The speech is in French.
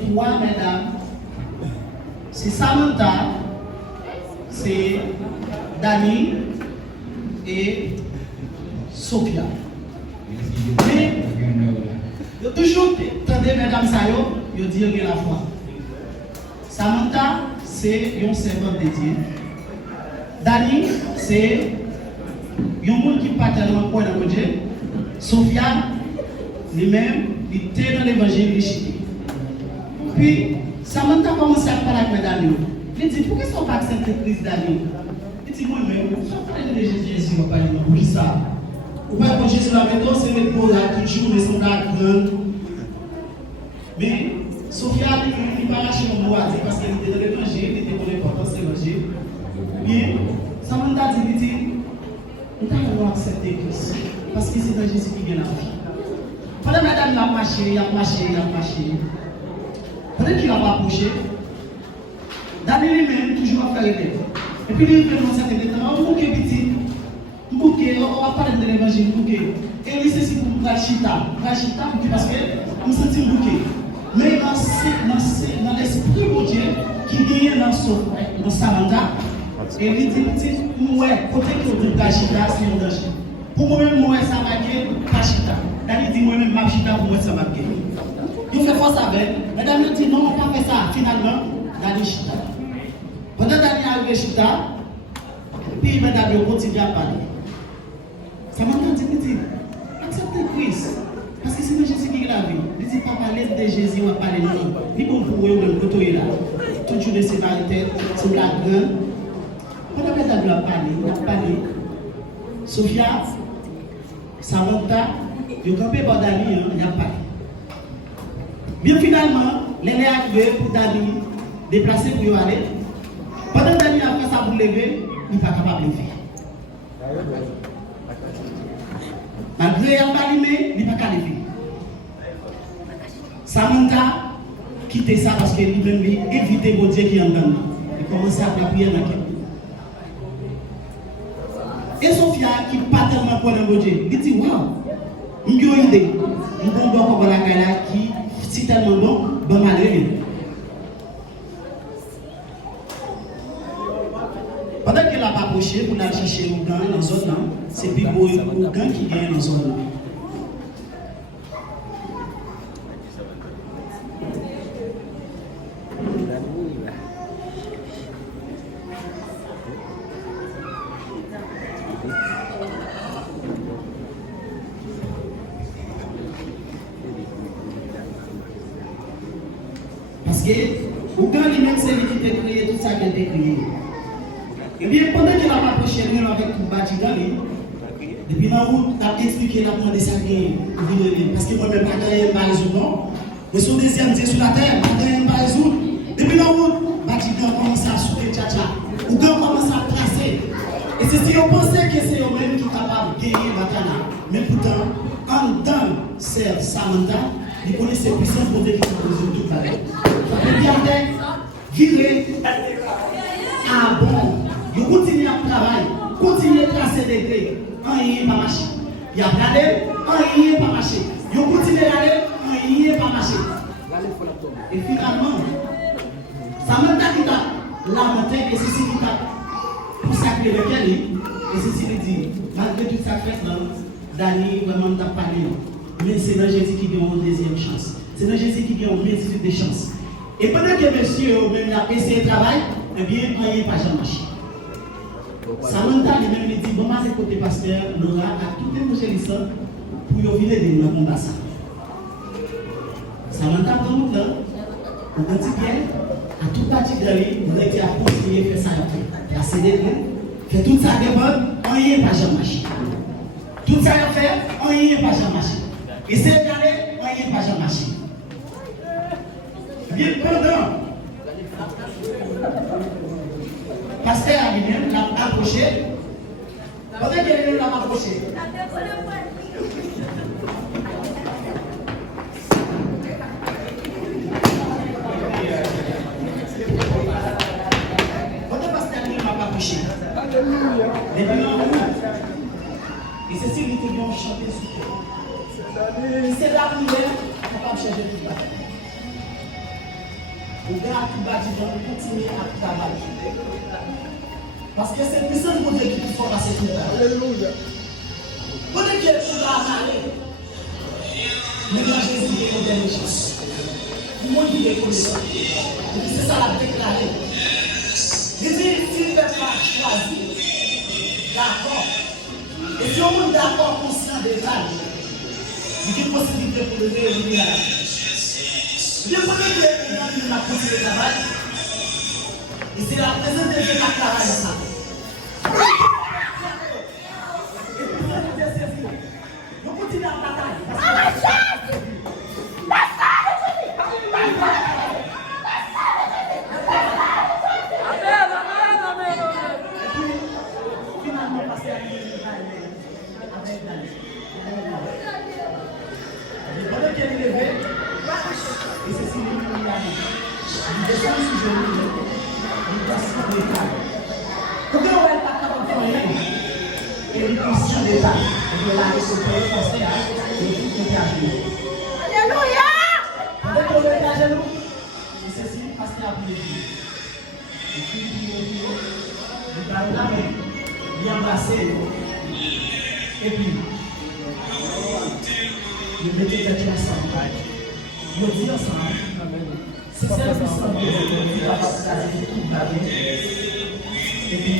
trois mesdames. C'est Samantha, c'est Dani et Sophia. Mais, il y a toujours des mesdames, ils disent la foi. Samantha, c'est une servante de Dieu. Dani, c'est un monde qui n'est pas tellement quoi dans Dieu. Sophia, lui-même, il était dans l'évangile de Chité. Puis, Samantha commence à parler avec mesdames. Il dit, pourquoi ils ne sont pas acceptés Christ Dani? Il dit, moi-même, je suis en train de Jésus, je ne vais pas dire, pour ça. Ou pas pour Jésus la maison, c'est mettre pour là, toujours, mais c'est la grande. Mais, Sophia, il n'a pas lâché mon mot à dire parce qu'elle était dans l'évangile, il était pour l'importance de l'évangile. Bien, Samantha dit, nous devons accepter Christ. Parce que c'est dans Jésus qui vient la vie. Pendant madame a marché. Pendant qu'il n'a pas approché, Daniel lui-même, toujours à faire aider. Et puis il vraiment ça fait temps, on bouquet petit, on va parler de l'évangile, bouquet. Et lui, c'est pour Rachita, parce que nous sentons bouquet. Mais dans l'esprit de Dieu qui vient dans Samantha, et il dit, ouais, côté que vous Rachita, c'est un danger. Pour moi-même, moi, ça va gagner Rachita. Daniel dit, moi-même, Rachita, pour moi, ça va gagner. Il fait force avec. Madame lui dit, non, on ne va pas faire ça. Finalement, Daniel Chita. Pendant Daniel arrive Chita, puis madame continue à parler. Samantha dit, acceptez Christ. Parce que c'est de Jésus qui est la vie. Il dit, pas parler de Jésus, on va parler de nous. Il faut pour eux, on va là. Toujours de sévérité, c'est la grande. Pendant que madame a parlé, Sophia, Samantha, ils ont campé par Daniel, il a parlé. Bien finalement, les est arrivé pour Dani déplacer pour y aller. Pendant que Dani a fait ça pour lever, il n'est pas capable de le faire. Malgré qu'il n'a pas levé, il n'est pas capable de le faire. Samantha quitte ça parce qu'il lui-même éviter mon Dieu qui est en dedans. Il commence à prier dans le cœur. Et Sophia, qui n'est pas tellement pour le Dieu, il dit, waouh, il y a une idée. Il y a un bon qui si tellement bon malgré. Pendant qu'elle n'a pas approché pour aller chercher un gant dans la zone, c'est plus beau un gant qui gagne dans la zone. Parce que, aucun lui-même, c'est lui qui t'a créé tout ça qu'il t'a créé. Et bien, pendant qu'il n'a pas approché avec tout bâti, depuis la route, il a expliqué, il a demandé ça parce que moi-même, pas de mal résoudre, non. Mais son deuxième Dieu sur la terre, pas de mal résoudre. Depuis la route, bâti commence à souffler, tcha-tcha. Aucun commence à tracer. Et c'est si on pensait que c'est eux-mêmes qui sont capables de gagner la bataille. Mais pourtant, en tant que sœur Samantha, il connaissait puissance pour dire qu'ils sont résolus tout à l'heure. Ça veut dire virer. Ah bon, il continue à travailler, continue à tracer des grès. Il n'y a pas marché. Il y a regardé, il n'y a pas marché. Il continue à aller, il n'y a pas marché. Et finalement, Samantha qui t'a lamenté et ceci qui t'a pour sacrer lequel et ceci lui dit, malgré tout ça fait, Dani vraiment t'a parlé. Mais c'est dans Jésus qui vient une deuxième chance. C'est dans Jésus qui vient une multitude de chances. Et pendant que monsieur même a essayé de travailler, eh bien, il n'y a pas jamais marché. Samantha lui-même lui dit, bon, moi, c'est côté pasteur, Laura, à tous les évangélistes pour venir aider dans le combat. Samantha prend le temps, pour un petit bien, à tout parti de lui, vous avez à continuer à faire ça après. La CDD, fait tout ça devant, il n'y a pas jamais marché. Tout ça à faire, il n'y a pas jamais marché. Et c'est d'aller, il n'y a pas jamais marché. Bien pendant, pasteur a lui-même l'a approché. Pendant qu'il l'a approché. Pendant que pasteur lui m'a approché. Les blancs et c'est si nous devions chanter sur terre. C'est la prière, on va changer tout le Ou bien qui bâtit dans le continuer à travailler. Parce que c'est puissance pour Dieu qui faut passer tout le temps. Alléluia. Pour Dieu qui est pour la marée. Maintenant Jésus est une dernière chance. Tout le monde qui est connaissant. Et c'est ça la déclaré. Il dit, si le peuple a choisi, d'accord. Et si on est d'accord, conscient des âges, il y a une possibilité pour le réunir. Le premier qui est dans la continuer le travail, et c'est la présence de Dieu qui a travaillé ça. Nous continuons à batailler. Finalement, passer à pendant qu'elle est levée, et c'est si lui qui a dit, il descend sous genou, il descend de l'état. Quand on va être capable de faire et il descend de l'état, et de la recevoir français, et il faut faire jouer. Alléluia! Dès qu'on est à genoux, et c'est si pasteur a pu le dire. Et puis il va la main, il embrasser, et puis nous mettons tête ensemble. Nous disons ensemble. C'est ça le puissant de Dieu qui va passer toute la vie. Et puis,